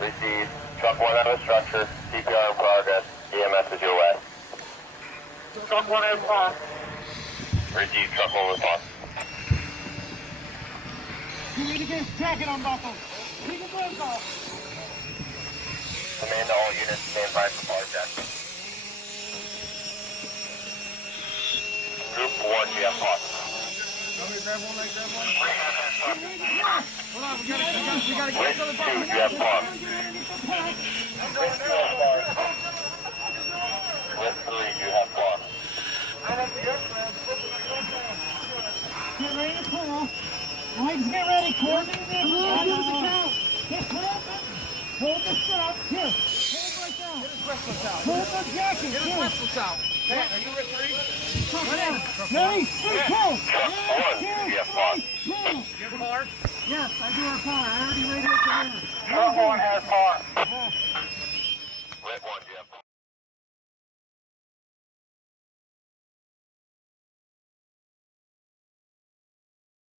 Receive. Truck 1 out of the structure. CPR in progress. EMS is your way. Truck 1 in response. Receive. Truck 1 response. You need to get his jacket unbuckled. Keep his gloves off. Command to all units, stand by for fire check. Group 1, you have pause. Grab one, grab one. Hold on, we gotta get each other Group 2, you have pause. Group 3, you have pause. Get ready to pull. Legs get ready, Court. Hold the strap. Here. Hold right down. Get his wristlet out. Hold the jacket. Get his wristlet out. Pat, are you ready? Ready? Pull. Truck 1, you have pause. You have car? Yes, I do have car. I already radioed the river. Truck 1 has pause. RIT 1,